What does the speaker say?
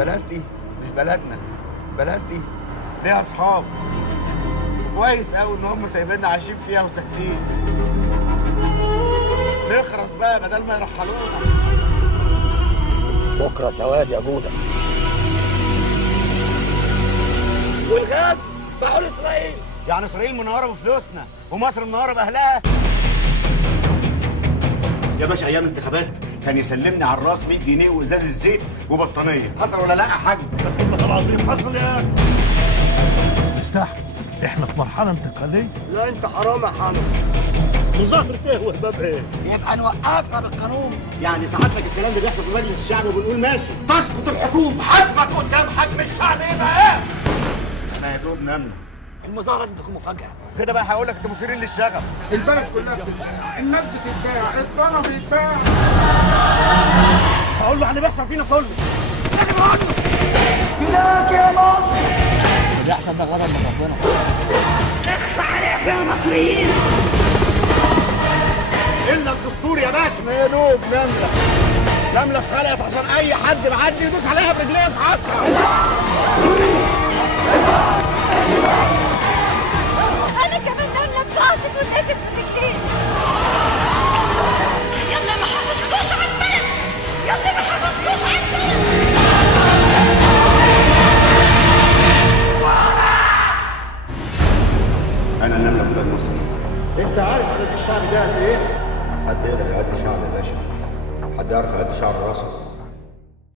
البلد دي مش بلدنا، البلد دي ليها اصحاب، كويس قوي ان هم سايبيننا عايشين فيها وساكتين. نخرس بقى بدل ما يرحلونا. بكره سواد يا جوده. والغاز باعوا لاسرائيل، يعني اسرائيل منوره بفلوسنا ومصر منوره باهلها. يا باشا ايام الانتخابات كان يسلمني على الراس 100 جنيه وازازه زيت وبطانيه، حصل ولا لا يا حاج؟ والله العظيم حصل يا اخي. استحمل، احنا في مرحله انتقاليه. لا انت حرام يا حامد. مظاهرة ايه وهباب ايه؟ يبقى نوقفها بالقانون. يعني سعادتك الكلام اللي بيحصل في مجلس الشعب وبنقول ماشي، تسقط الحكومه، حجمك قدام حجم الشعب ايه بقى؟ انا يا دوب نمله. المظاهره لازم تكون مفاجاه. كده بقى هقول لك انتوا مثيرين للشغف. البلد كلها بتتباع، الناس بتتباع، الطلب بيتباع. هقول له على اللي بيحصل فينا كله. لازم اقول له فداك يا مصر. دي احسن ده غضب من ربنا. اخفى عليك يا مصريين. الا الدستور يا باشا. يا دوب نمله اتخلقت عشان اي حد معدي يدوس عليها برجليه في عصا. انا كمان نمله اتفعصت والناس برجلين. يلا ما حافظتوش على البلد، يلا ما حافظتوش على البلد. انا النمله كده المصري. انت عارف عدد الشعب ده قد ايه؟ حد يقدر يعد شعر يا باشا؟ حد يعرف يعد شعر راسه؟